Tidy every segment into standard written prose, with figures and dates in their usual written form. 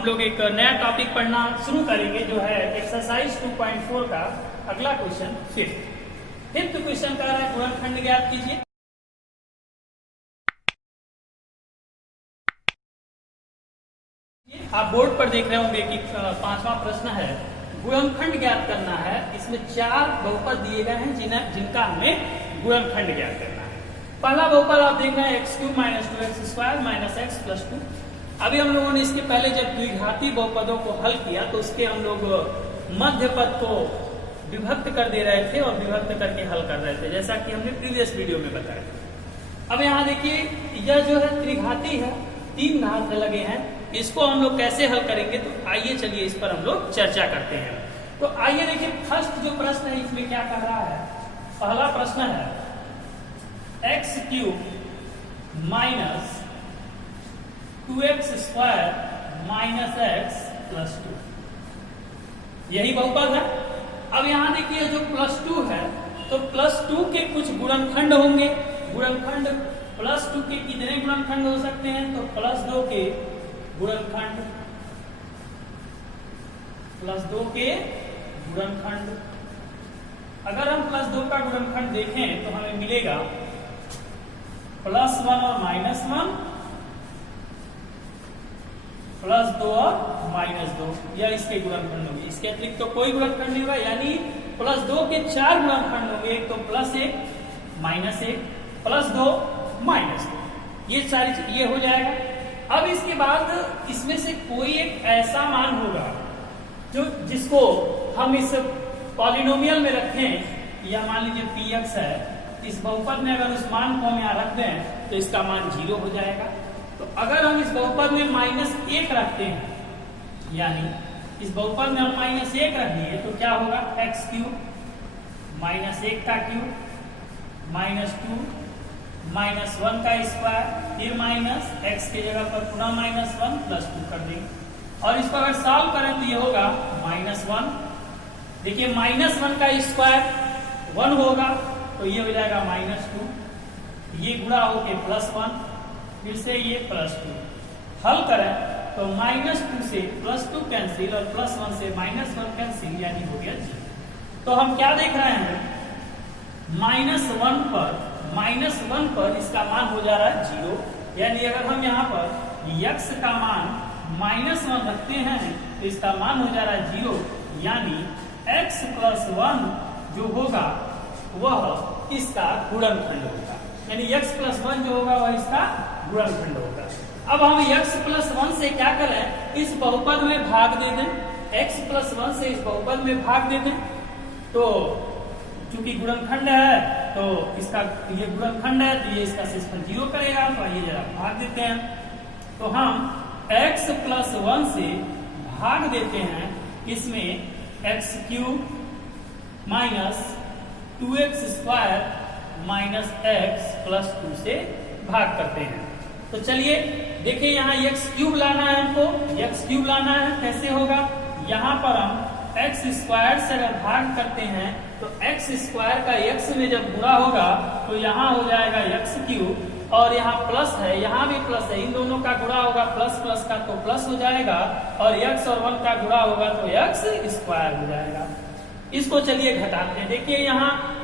हम लोग एक नया टॉपिक पढ़ना शुरू करेंगे जो है एक्सरसाइज 2.4 का अगला क्वेश्चन फिफ्थ क्वेश्चन कह रहा है गुणनखंड ज्ञात कीजिए। आप बोर्ड पर देख रहे होंगे कि पांचवा प्रश्न है गुणनखंड ज्ञात करना है। इसमें चार बहुपद दिए गए हैं जिनका हमें गुणनखंड ज्ञात करना है। पहला बहुपद आप देख रहे हैं x³ - 2x² - x + 2। अभी हम लोगों ने इसके पहले जब द्विघाती बहुपदों को हल किया तो उसके हम लोग मध्य पद को विभक्त कर दे रहे थे और विभक्त करके हल कर रहे थे, जैसा कि हमने प्रीवियस वीडियो में बताया। अब यहाँ देखिए यह जो है त्रिघाती है, 3 घात लगे हैं, इसको हम लोग कैसे हल करेंगे तो आइए चलिए इस पर हम लोग चर्चा करते हैं। तो आइए देखिए फर्स्ट जो प्रश्न है इसमें क्या कह रहा है। पहला प्रश्न है x³ - 2x² - x + 2, यही बहुपद है। अब यहां देखिए जो +2 है तो +2 के कुछ गुणनखंड होंगे। गुणनखंड +2 के कितने गुणनखंड हो सकते हैं तो +2 के गुणनखंड, +2 के गुणनखंड। अगर हम +2 का गुणनखंड देखें तो हमें मिलेगा +1 और -1, +2 और -2, यह इसके गुणनखंड होंगे। इसके अतिरिक्त तो कोई गुणनखंड नहीं होगा, यानी +2 के 4 गुणनखंड होंगे। एक तो +1 -1 +2 -2, ये सारी चीज ये हो जाएगा। अब इसके बाद इसमें से कोई एक ऐसा मान होगा जो जिसको हम इस पॉलिनोमियल में रखें, या मान लीजिए px है, इस बहुपद में अगर उस मान को हम यहाँ रख दें तो इसका मान 0 हो जाएगा। तो अगर हम इस बहुपद में -1 रखते हैं, यानी इस बहुपद में हम -1 रख दिए तो क्या होगा x³ - 1 का क्यूब -2 -1 का स्क्वायर, फिर माइनस x की जगह पर पुनः -1 + 2 कर देंगे। और इसको अगर सॉल्व करें तो ये होगा -1। देखिए -1 का स्क्वायर 1 होगा तो ये हो जाएगा -2, ये गुणा होके +1, फिर से ये +2। हल करें तो -2 से +2 कैंसिल और +1 से -1 कैंसिल, यानी हो गया 0। तो हम क्या देख रहे हैं, -1 पर इसका मान हो जा रहा है 0, यानी अगर हम यहाँ पर x का मान -1 रखते हैं तो इसका मान हो जा रहा है 0, यानी x + 1 जो होगा वह इसका गुणनखंड होगा, यानी x + 1 जो होगा वह इसका गुणनखंड होगा। अब हम x + 1 से क्या करें, इस बहुपद में भाग दे दें। x + 1 से इस बहुपद में भाग दे दें तो चूंकि गुणनखंड है तो इसका ये गुणनखंड है तो ये इसका शेषफल 0 करेगा। तो आइए जरा भाग देते हैं। तो हम x + 1 से भाग देते हैं, इसमें x³ - 2x² - x + 2 से भाग करते हैं। तो चलिए देखिए यहाँ x³ लाना है हमको, x³ लाना है। कैसे होगा, यहाँ पर हम x² से अगर भाग करते हैं तो x² का x में जब गुणा होगा तो यहाँ हो जाएगा x³ और यहाँ प्लस है, यहाँ भी प्लस है, इन दोनों का गुणा होगा प्लस का तो प्लस हो जाएगा, और x और 1 का गुणा होगा तो x² हो जाएगा। इसको चलिए घटाते हैं। देखिए यहाँ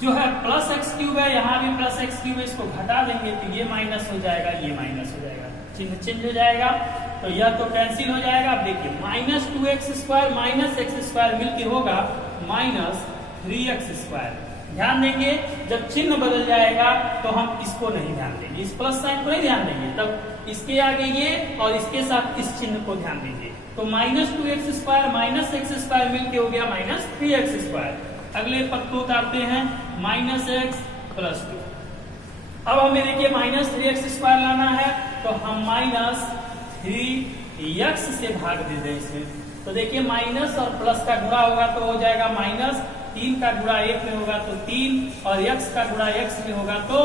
जो है +x³ है, यहाँ भी +x³ है, इसको घटा देंगे तो ये माइनस हो जाएगा, ये माइनस हो जाएगा, चिन्ह चेंज हो जाएगा, तो यह तो कैंसिल हो जाएगा। अब देखिए -2x² - x² मिलके होगा -3x²। ध्यान देंगे जब चिन्ह बदल जाएगा तो हम इसको नहीं ध्यान देंगे, इस प्लस साइन को नहीं ध्यान देंगे, तब इसके आगे ये और इसके साथ इस चिन्ह को ध्यान देंगे। तो -2x² - x² मिलके हो गया -3x²। अगले पद को उतारते हैं -x + 2। अब हमें देखिए -3x² लाना है तो हम -3x से भाग दे दें इसमें। तो देखिए माइनस और प्लस का गुणा होगा तो हो जाएगा -3 का गुणा 1 में होगा तो 3, और x का गुणा x में होगा तो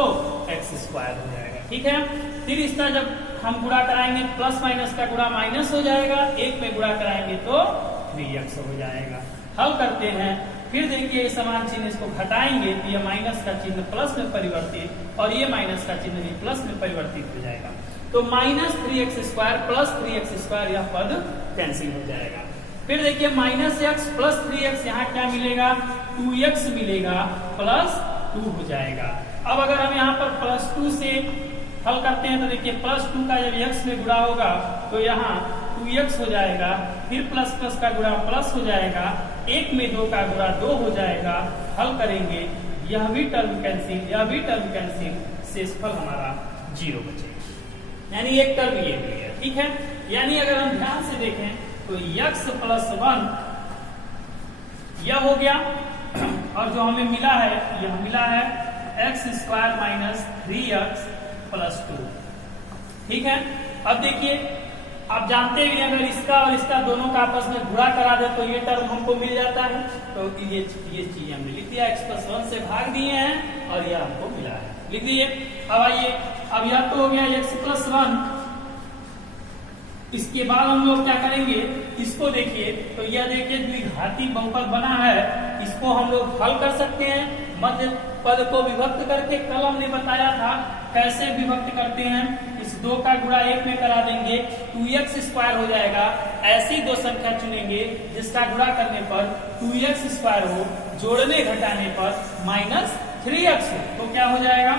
x² हो जाएगा। ठीक है, फिर इसका जब हम गुणा कराएंगे प्लस माइनस का गुणा माइनस हो जाएगा, 1 में गुणा कराएंगे तो 3x हो जाएगा। हल करते हैं, फिर देखिए ये समान चिन्ह इसको घटाएंगे तो ये माइनस का चिन्ह प्लस में परिवर्तित और ये माइनस का चिन्ह भी प्लस में परिवर्तित हो जाएगा। तो -3x² प्लस 3x² यह पद कैंसिल हो जाएगा। फिर देखिए -x प्लस 3x, यहाँ क्या मिलेगा 2x मिलेगा प्लस 2 हो जाएगा। अब अगर हम यहाँ पर +2 से हल करते हैं तो देखिए +2 का जब x में गुणा होगा तो यहाँ 2x हो जाएगा, फिर प्लस प्लस का गुणा प्लस हो जाएगा, 1 में 2 का गुणा 2 हो जाएगा। हल करेंगे यह भी टर्म कैंसिल, यह भी टर्म कैंसिल, शेषफल हमारा 0 बचेगा, यानी एक टर्म ये भी है। ठीक है, यानी अगर हम ध्यान से देखें तो x + 1 यह हो गया, और जो हमें मिला है यह मिला है x² - 3x + 2। ठीक है, अब देखिए आप जानते हैं अगर इसका और इसका दोनों का आपस में गुणा करा दे तो ये टर्म हमको मिल जाता है। तो ये चीज हमने लिख दिया, x + 1 से भाग दिए हैं और यह हमको मिला है, लिख दिए। अब आइए, अब यह तो हो गया x + 1। इसके बाद हम लोग क्या करेंगे, इसको देखिए तो यह देखिए द्विघाती बहुपद बना है, इसको हम लोग हल कर सकते हैं मध्य पद को विभक्त करके। कल हमने बताया था कैसे विभक्त करते हैं, इस 2 का गुणा 1 में करा देंगे, 2x² हो जाएगा। ऐसी दो संख्या चुनेंगे जिसका गुणा करने पर 2x² हो, जोड़ने घटाने पर -3x हो, तो क्या हो जाएगा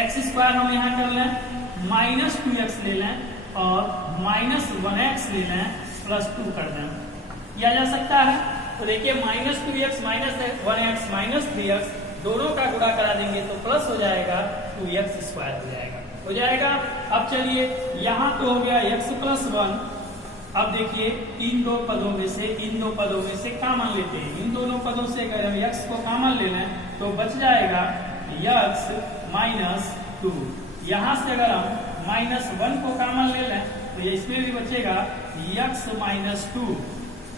x² हम यहाँ कर लें, -2x ले लें और -1x ले लें, +2 कर दें, किया जा सकता है। तो देखिए -2x -1x -3x दोनों का गुणा करा देंगे तो प्लस हो जाएगा, 2x² हो जाएगा। अब चलिए यहाँ तो हो गया x + 1। अब देखिए इन दो पदों में से कॉमन लेते हैं, इन दोनों पदों से अगर हम x को कॉमन ले लें तो बच जाएगा x - 2। यहाँ से अगर हम -1 को कॉमन ले लें तो इसमें भी बचेगा x - 2।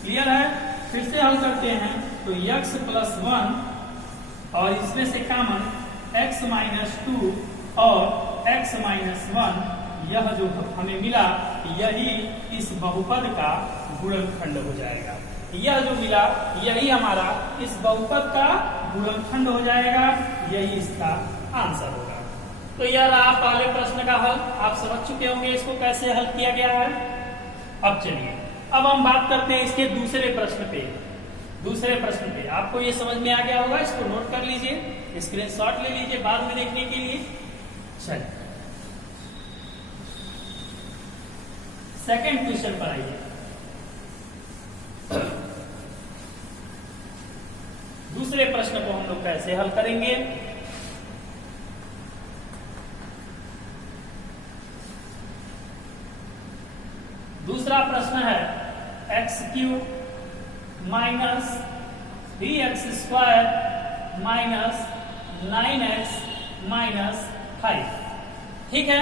क्लियर है, फिर से हल करते हैं तो x + 1 और इसमें से कॉमन x - 2 और x - 1, यह जो हमें मिला यही इस बहुपद का गुणनखंड हो जाएगा। यह जो मिला यही हमारा इस बहुपद का गुणनखंड हो जाएगा, यही इसका आंसर होगा। तो यह रहा पहले प्रश्न का हल, आप समझ चुके होंगे इसको कैसे हल किया गया है। अब चलिए, अब हम बात करते हैं इसके दूसरे प्रश्न पे। आपको ये समझ में आ गया होगा, इसको नोट कर लीजिए, स्क्रीनशॉट ले लीजिए बाद में देखने के लिए। चलिए सेकंड क्वेश्चन पर आइए। दूसरे प्रश्न को हम लोग कैसे हल करेंगे। दूसरा प्रश्न है x³ - 3x² - 9x - 5। ठीक है,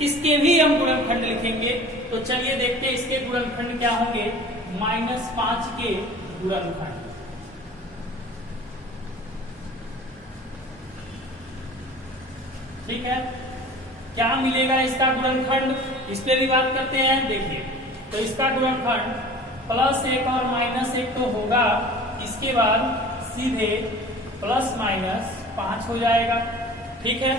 इसके भी हम गुणनखंड लिखेंगे। तो चलिए देखते हैं इसके गुणनखंड क्या होंगे, -5 के गुणनखंड। ठीक है, क्या मिलेगा इसका गुणनखंड, इस पे भी बात करते हैं। देखिए तो इसका गुणनखंड +1 और -1 तो होगा, इसके बाद सीधे ±5 हो जाएगा। ठीक है,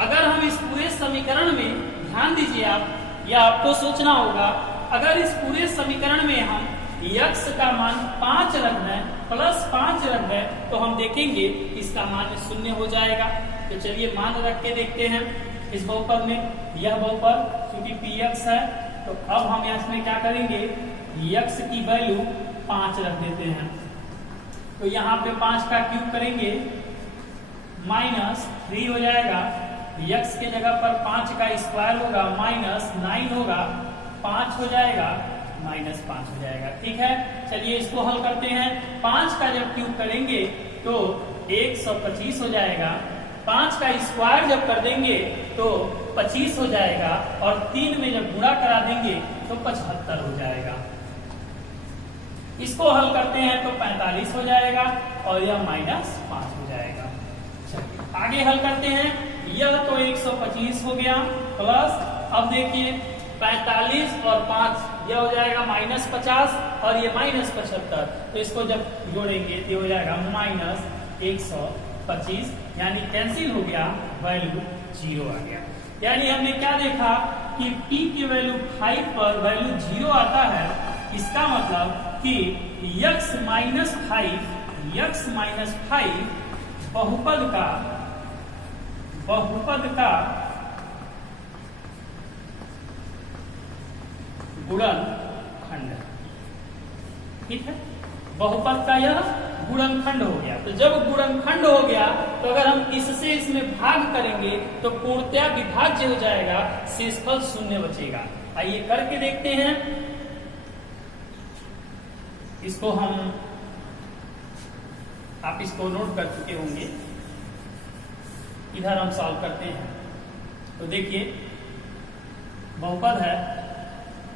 अगर हम इस पूरे समीकरण में, ध्यान दीजिए आप, यह आपको सोचना होगा, अगर इस पूरे समीकरण में हम x का मान 5 रख दें, +5 रख दें, तो हम देखेंगे इसका मान 0 हो जाएगा। तो चलिए मान रख के देखते हैं इस बहुपद में। यह बहुपद क्योंकि px है तो अब हम इसमें क्या करेंगे, x की वैल्यू 5 रख देते हैं। तो यहाँ पे 5 का क्यूब करेंगे, -3 हो जाएगा, x के जगह पर 5 का स्क्वायर होगा, -9 होगा, 5 हो जाएगा, -5 हो जाएगा। ठीक है, चलिए इसको हल करते हैं। 5 का जब क्यूब करेंगे तो 125 हो जाएगा, 5 का स्क्वायर जब कर देंगे तो 25 हो जाएगा, और 3 में जब गुणा करा देंगे तो 75 हो जाएगा। इसको हल करते हैं तो 45 हो जाएगा और यह -5 हो जाएगा। चलिए आगे हल करते हैं। यह तो 125 हो गया प्लस, अब देखिए 45 और 5 यह हो जाएगा -50 और ये -75, तो इसको जब जोड़ेंगे तो हो जाएगा -125, यानी कैंसिल हो गया, वैल्यू 0 आ गया। यानी हमने क्या देखा कि p की वैल्यू 5 पर वैल्यू 0 आता है। इसका मतलब कि x माइनस 5 बहुपद का गुणनखंड है। ठीक है, बहुपद का यह गुणनखंड हो गया। तो जब गुणनखंड हो गया तो अगर हम इससे इसमें भाग करेंगे तो पूर्णतया विभाज्य हो जाएगा, शेषफल शून्य बचेगा। आइए करके देखते हैं। इसको आप इसको नोट कर चुके होंगे। इधर हम सॉल्व करते हैं। तो देखिए बहुपद है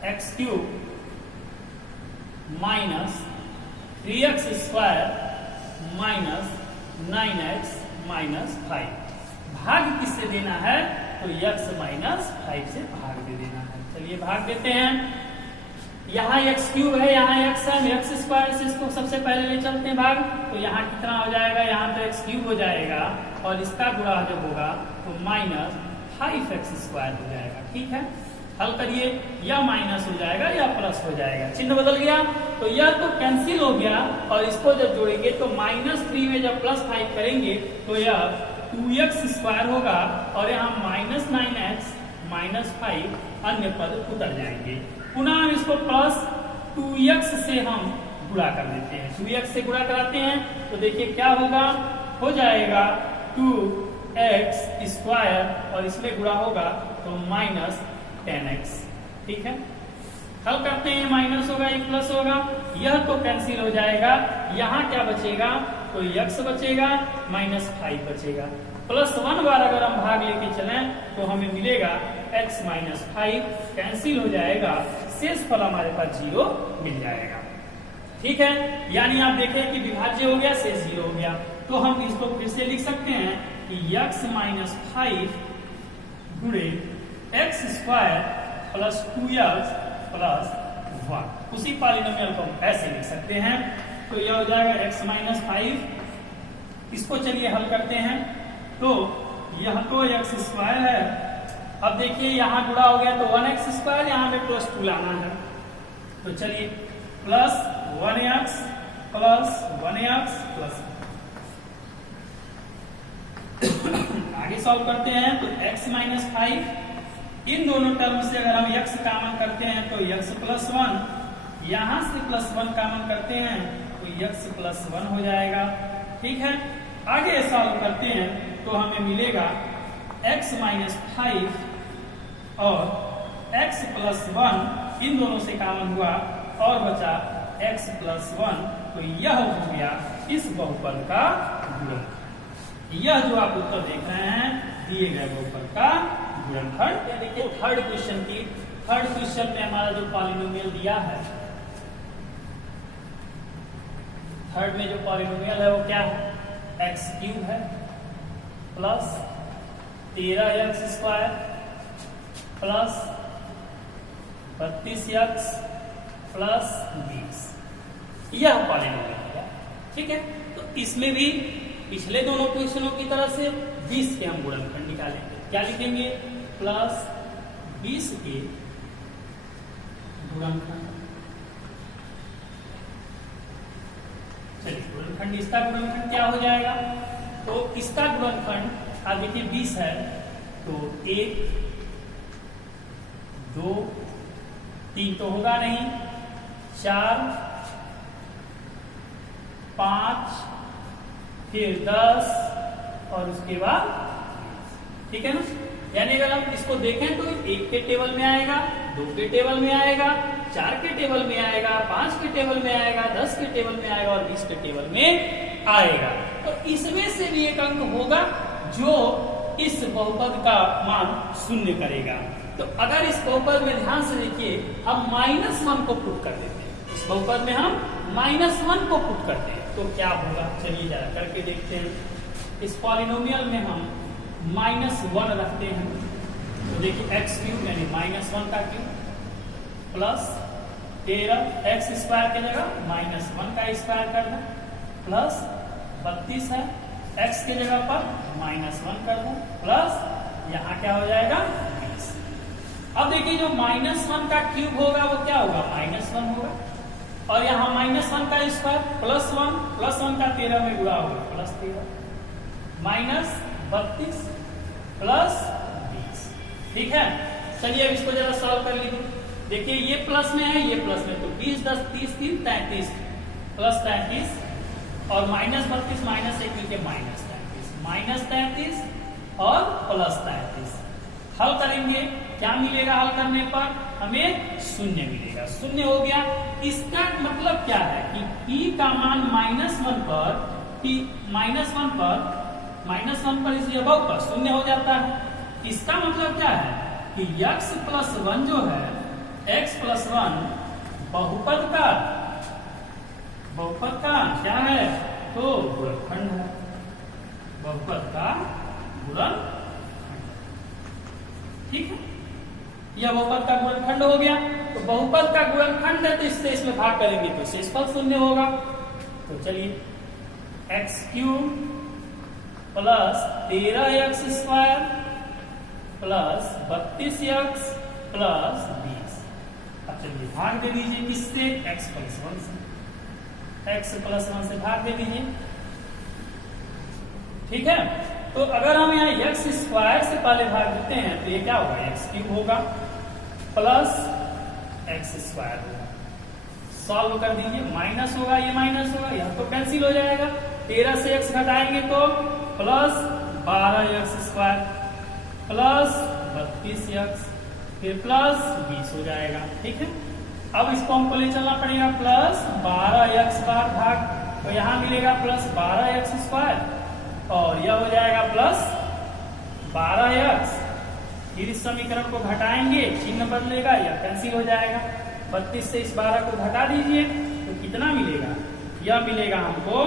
x³ minus 3x² minus 9x minus 5। भाग किससे देना है? तो x माइनस 5 से भाग दे देना है। चलिए भाग देते हैं। यहाँ x³ है, यहाँ x है, x² से इसको सबसे पहले ले चलते हैं भाग। तो यहाँ कितना हो जाएगा? यहाँ तो x³ हो जाएगा और इसका गुणा जब होगा तो माइनस 5x² हो जाएगा। ठीक है, हल करिए। यह माइनस हो जाएगा या प्लस हो जाएगा, चिन्ह बदल गया तो यह तो कैंसिल हो गया और इसको जब जोड़ेंगे तो -3 में जब +5 करेंगे तो यह 2x² होगा और यहाँ -9x -5 अन्य पद उतर जाएंगे। पुनः हम इसको +2x से हम गुणा कर देते हैं। 2x से गुणा कराते हैं तो देखिए क्या होगा, हो जाएगा 2x² और इसमें गुणा होगा तो -10x। ठीक है, हल करते हैं। माइनस होगा एक प्लस होगा, यह तो कैंसिल हो जाएगा। यहाँ क्या बचेगा? तो x बचेगा, -5 बचेगा। +1 बार अगर हम भाग लेके चलें तो हमें मिलेगा x -5 कैंसिल हो जाएगा, शेष फल हमारे पास 0 मिल जाएगा। ठीक है, यानी आप देखें कि विभाज्य हो गया, शेष 0 हो गया। तो हम इसको फिर से लिख सकते हैं कि x -5 गुणे x² प्लस 2x प्लस 1। उसी पॉलिनोमियल को हम ऐसे लिख सकते हैं। तो यह हो जाएगा x -5। इसको चलिए हल करते हैं। तो यह तो x² है। अब देखिए यहाँ गुणा हो गया तो 1x², यहाँ में +2 लाना है। तो चलिए +1x प्लस 1x प्लस आगे सॉल्व करते हैं। तो x -5 इन दोनों टर्म से अगर हम x कॉमन करते हैं तो x +1, यहां से +1 कॉमन करते हैं तो x +1 हो जाएगा। ठीक है, आगे सॉल्व करते हैं तो हमें मिलेगा x -5 और x +1 इन दोनों से कॉमन हुआ और बचा x +1। तो यह हो गया इस बहुपद का गुणनखंड। यह जो आप उत्तर देख रहे हैं दिए गए बहुपद का गुणनखंड। देखिए थर्ड क्वेश्चन में हमारा जो पॉलिनोमियल दिया है, थर्ड में जो पॉलिनोमियल है वो क्या है? x³ है plus 13x² plus 32x plus 20। यह पॉलिनोमियल है। ठीक है, तो इसमें भी पिछले दोनों क्वेश्चनों की तरह से 20 के हम गुणनखंड निकालेंगे। क्या लिखेंगे? +20 के गुणनखंड। चलिए गुणनखंड, इसका गुणनखंड क्या हो जाएगा? तो इसका गुणनखंड आप देखिए 20 है तो 1 2 3 तो होगा नहीं, 4 5 फिर 10 और उसके बाद, ठीक है ना। यानी अगर हम इसको देखें तो 1 के टेबल में आएगा, 2 के टेबल में आएगा, 4 के टेबल में आएगा, 5 के टेबल में आएगा, 10 के टेबल में आएगा और 20 के टेबल में आएगा। तो इसमें से भी एक अंक होगा जो इस बहुपद का मान 0 करेगा। तो अगर इस बहुपद में ध्यान से देखिए, हम -1 को पुट कर देते हैं। इस बहुपद में हम -1 को पुट करते हैं तो क्या होगा? चलिए जरा करके देखते हैं। इस पॉलिनोमियल में हम -1 रखते हैं तो देखिए x³ यानी -1 का क्यूब प्लस 13x² के जगह -1 का स्क्वायर कर दो प्लस 32 है, x के जगह पर -1 कर दो प्लस यहाँ क्या हो जाएगा 20। अब देखिए जो -1 का क्यूब होगा वो क्या होगा -1 होगा, और यहाँ -1 का स्क्वायर +1 का 13 में गुणा होगा +13 -32 +20। ठीक है, चलिए अब इसको जरा सॉल्व कर लीजिए। देखिए ये प्लस में है, ये प्लस में, तो 20 10 30 3 33 +33 और -32 -1 मिलके -33 और +33। हल करेंगे, क्या मिलेगा हल करने पर? हमें शून्य मिलेगा। शून्य हो गया, इसका मतलब क्या है कि p का मान -1 पर इस अबव पर शून्य हो जाता है। इसका मतलब क्या है कि x+1 जो है x+1 बहुपद का क्या है? तो गुणनखंड है, बहुपद का गुणनखंड। ठीक है, यह बहुपद का गुणनखंड हो गया। तो बहुपद का गुणनखंड है तो इससे इसमें भाग करेंगे तो शेषफल शून्य होगा। तो चलिए x³ + 13x² + 32x + 20। अब चलिए भाग दे दीजिए किससे? x+1 से, x+1 से भाग दे दीजिए। ठीक है, तो अगर हम यहाँ x² से पहले भाग देते हैं तो ये क्या होगा? x³ होगा प्लस x² होगा। सॉल्व कर दीजिए, माइनस होगा, ये माइनस होगा, यह तो कैंसिल हो जाएगा। 13 से x घटाएंगे तो प्लस 12x² प्लस 32x फिर प्लस 20 हो जाएगा। ठीक है, अब इसको हमको ले चलना पड़ेगा प्लस 12x बार भाग, तो यहाँ मिलेगा प्लस 12x² और यह हो जाएगा प्लस 12x। फिर इस समीकरण को घटाएंगे, चिन्ह बदलेगा, यह कैंसिल हो जाएगा। 32 से इस 12 को घटा दीजिए तो कितना मिलेगा? यह मिलेगा हमको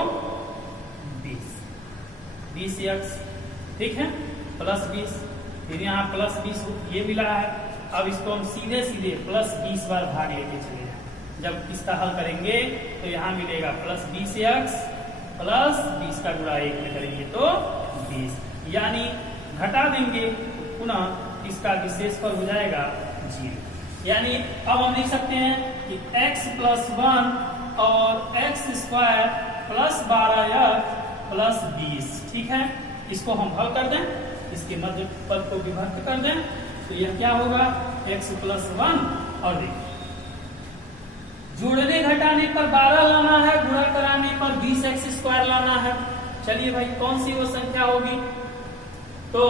20x। ठीक है, प्लस 20, फिर यहाँ प्लस 20 ये मिला है। अब इसको हम सीधे सीधे प्लस 20 बार भाग लेके चले जाए। जब इसका हल करेंगे तो यहाँ मिलेगा प्लस 20x प्लस 20 का गुणा 1 में करेंगे तो 20, यानी घटा देंगे पुनः इसका विशेषफल हो जाएगा 0। यानी अब हम लिख सकते हैं कि x+1 और x² प्लस 12x प्लस 20। ठीक है, इसको हम हल कर दें, इसके मध्य पद को विभक्त कर दें तो यह क्या होगा? x+1 और देखिए जोड़ने घटाने पर 12 लाना है, गुणा कराने पर 20x² लाना है। चलिए भाई कौन सी वो संख्या होगी? तो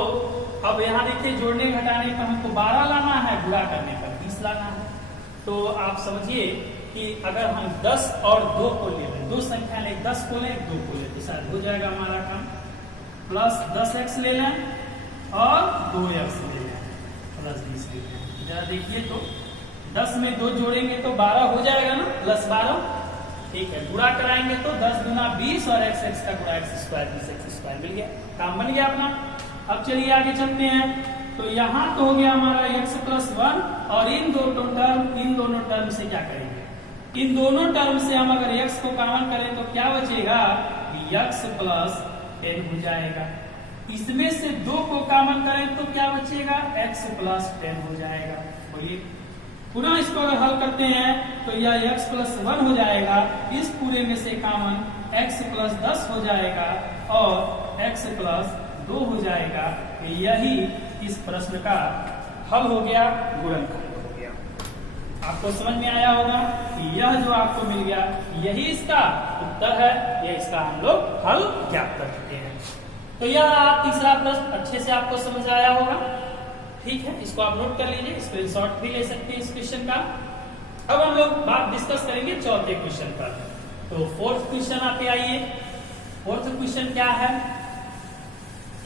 अब यहाँ देखिए जोड़ने घटाने पर हमको 12 लाना है, गुणा करने पर 20 लाना है। तो आप समझिए कि अगर हम 10 और 2 को ले लें, दो संख्या ले, 10 को ले 2 को ले तो शायद हो जाएगा हमारा काम। प्लस 10x ले लें और 2x ले लें प्लस 20 ले लें। जरा देखिए तो 10 में 2 जोड़ेंगे तो 12 हो जाएगा ना, प्लस 12। ठीक है, गुणा कराएंगे तो 10 गुना 20 और x का गुणा x² 20x² मिल गया, काम बन गया अपना। अब चलिए आगे चलते हैं। तो यहाँ तो हो गया हमारा x+1 और इन दोनों टर्म से क्या करेंगे? इन दोनों टर्म से हम अगर x को कॉमन करें तो क्या बचेगा? x+10 हो जाएगा। इसमें से 2 को कॉमन करें तो क्या बचेगा? x+10 हो जाएगा। बोलिए, पुनः इसको अगर हल करते हैं तो यह x+1 हो जाएगा, इस पूरे में से कॉमन x+10 हो जाएगा और x+2 हो जाएगा। यही इस प्रश्न का हल हो गया, गुणनखंड हो गया। आपको समझ में आया होगा कि यह जो आपको मिल गया यही इसका उत्तर है, यह इसका हम लोग हल ज्ञात कर चुके हैं। तो यह तीसरा प्रश्न अच्छे से आपको समझ आया होगा। ठीक है, इसको आप नोट कर लीजिए, स्क्रीनशॉट भी ले सकते हैं इस क्वेश्चन का। अब हम लोग बात डिस्कस करेंगे चौथे क्वेश्चन पर। तो फोर्थ क्वेश्चन आप आइए। फोर्थ क्वेश्चन क्या है?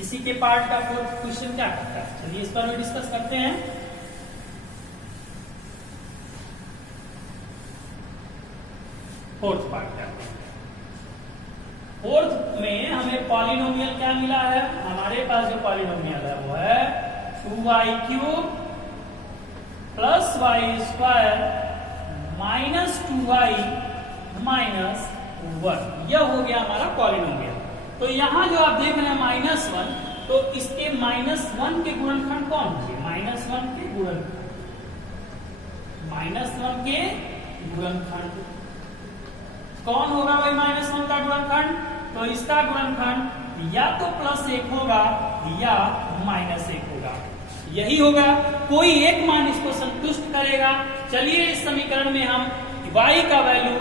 इसी के पार्ट का फोर्थ क्वेश्चन क्या करता है, चलिए इस पर भी डिस्कस करते हैं। फोर्थ पार्ट क्या है? फोर्थ में हमें पॉलिनोमियल क्या मिला है? हमारे पास जो पॉलिनोमियल है वो है 2y³ plus y² minus 2y minus 1। यह हो गया हमारा पॉलिनोमियल। तो यहाँ जो आप देख रहे हैं -1, तो इसके -1 के गुणनखंड कौन होंगे? -1 के गुणनखंड, -1 के गुणनखंड कौन होगा भाई? -1 का गुणनखंड, तो इसका गुणनखंड या तो +1 होगा या -1 होगा, यही होगा। कोई एक मान इसको संतुष्ट करेगा। चलिए इस समीकरण में हम y का वैल्यू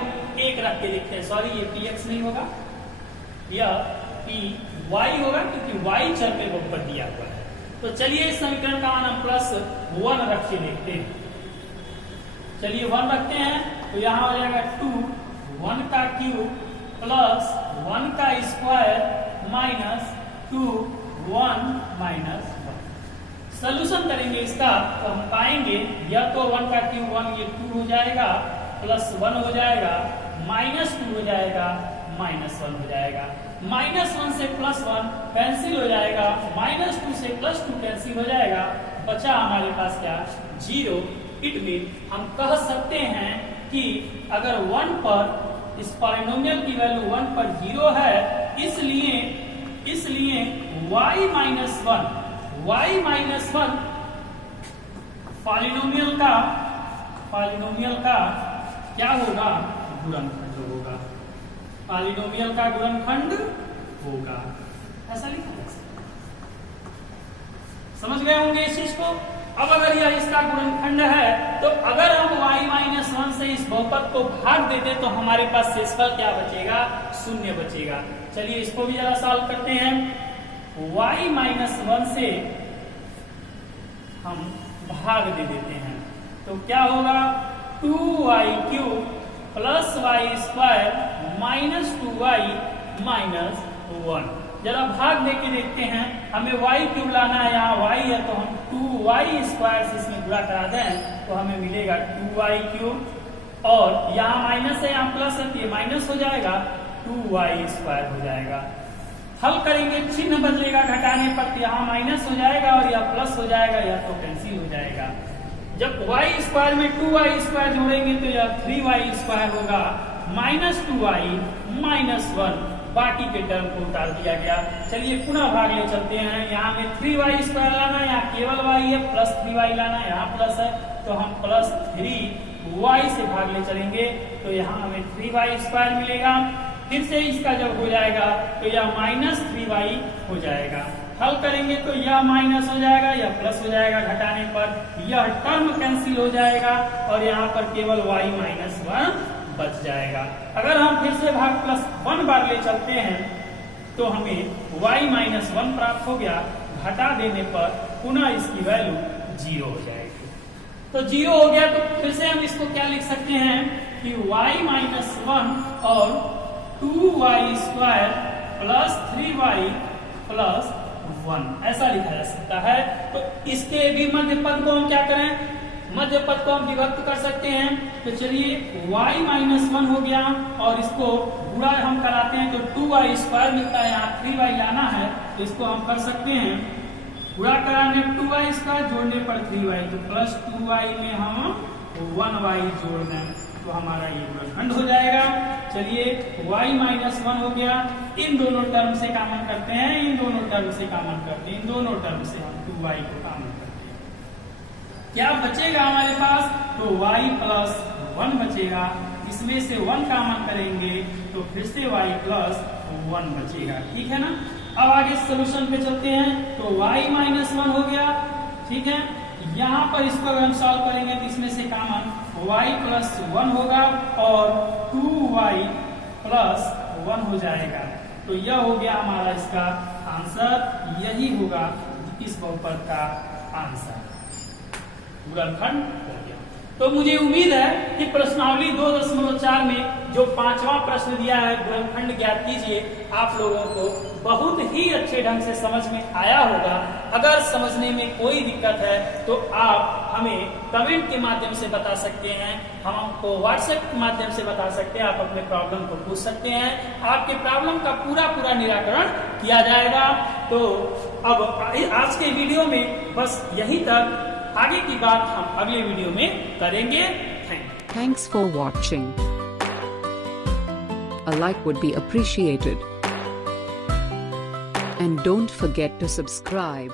1 रख के देखते हैं। सॉरी, ये px नहीं होगा, यह py होगा क्योंकि y चर पे बहुपद दिया हुआ है। तो चलिए इस समीकरण का मान हम +1 रख के देखते हैं। चलिए 1 रखते हैं तो यहाँ हो जाएगा 2, 1 का क्यूब प्लस 1 का स्क्वायर माइनस 2, 1 -1। सोल्यूशन करेंगे इसका तो हम पाएंगे या तो 1 का क्यूब 1, ये 2 हो जाएगा, +1 हो जाएगा, -2 हो जाएगा, -1 हो जाएगा। -1 से +1 कैंसिल हो जाएगा, -2 से +2 कैंसिल हो जाएगा, बचा हमारे पास क्या? 0। इट मीन हम कह सकते हैं कि अगर 1 पर इस पॉलिनोमियल की वैल्यू 1 पर 0 है, इसलिए y -1 पॉलिनोमियल का क्या होगा? गुणनखंड होगा, पॉलिनोमियल का गुणनखंड होगा, ऐसा लिखा जा सकता है। समझ गए होंगे इस चीज को। अब अगर यह इसका गुणनखंड है तो अगर हम y-1 से इस बहुपद को भाग देते तो हमारे पास शेषफल क्या बचेगा? 0 बचेगा। चलिए इसको भी जरा सॉल्व करते हैं। y-1 से हम भाग दे देते हैं तो क्या होगा? 2y³ plus y² -2y -1। जरा भाग देके देखते हैं, हमें y³ लाना है, यहाँ y है तो हम 2y² से इसमें गुणा करा दें तो हमें मिलेगा 2y³ और यहाँ माइनस है, यहाँ प्लस है तो ये माइनस हो जाएगा, 2y² हो जाएगा। हल करेंगे, चिन्ह बदलेगा घटाने पर, यहाँ माइनस हो जाएगा और यह प्लस हो जाएगा, या तो कैंसिल हो जाएगा। जब y² में 2y² जोड़ेंगे तो यह 3y² होगा, -2y -1, बाकी के टर्म को उतार दिया गया। चलिए पुनः भाग ले चलते हैं। यहाँ में 3y² लाना है, यहाँ केवल y है, +3y लाना है, यहाँ प्लस है तो हम +3y से भाग ले चलेंगे तो यहाँ हमें 3y² मिलेगा। फिर से इसका जब हो जाएगा तो यह -3y हो जाएगा। हल करेंगे तो यह माइनस हो जाएगा, यह प्लस हो जाएगा, घटाने पर यह टर्म कैंसिल हो जाएगा और यहाँ पर केवल y -1 बच जाएगा। अगर हम फिर से भाग +1 बार ले चलते हैं तो हमें y-1 प्राप्त हो गया। घटा देने पर पुनः इसकी वैल्यू 0 हो जाएगी। तो 0 हो गया तो फिर से हम इसको क्या लिख सकते हैं कि y-1 और 2y² प्लस 3y प्लस 1 ऐसा लिखा जा सकता है। तो इसके भी मध्य पद को हम क्या करें? मध्य पद को हम विभक्त कर सकते हैं। तो चलिए y-1 हो गया और इसको गुणा हम कराते हैं तो 2y² मिलता है, यहाँ 3y लाना है तो इसको हम कर सकते हैं। गुणा कराने 2y² जोड़ने पर 3y, तो +2y में हम 1y जोड़ दें तो हमारा ये गुणनखंड हो जाएगा। चलिए y-1 हो गया, इन दोनों टर्म से कॉमन करते हैं, इन दोनों टर्म से कॉमन करते हैं, इन दोनों टर्म से हम 2y को कॉमन करते हैं। क्या बचेगा हमारे पास? तो y+1 बचेगा, इसमें से 1 कॉमन करेंगे तो फिर से y+1 बचेगा। ठीक है ना। अब आगे सोल्यूशन पे चलते हैं तो y-1 हो गया, ठीक है। यहाँ पर इसको अगर हम सॉल्व करेंगे तो इसमें से कॉमन y+1 होगा और 2y+1 हो जाएगा। तो यह हो गया हमारा इसका आंसर, यही होगा इस बहुपद का आंसर, गुणनखंड हो गया। तो मुझे उम्मीद है कि प्रश्नावली 2.4 में जो 5वां प्रश्न दिया है गुणनखंड ज्ञात कीजिए, आप लोगों को बहुत ही अच्छे ढंग से समझ में आया होगा। अगर समझने में कोई दिक्कत है तो आप हमें कमेंट के माध्यम से बता सकते हैं, हम आपको व्हाट्सएप के माध्यम से बता सकते हैं, आप अपने प्रॉब्लम को पूछ सकते हैं, आपके प्रॉब्लम का पूरा निराकरण किया जाएगा। तो अब आज के वीडियो में बस यहीं तक, आगे की बात हम अगले वीडियो में करेंगे। Thanks for watching. A like would be appreciated. And don't forget to subscribe.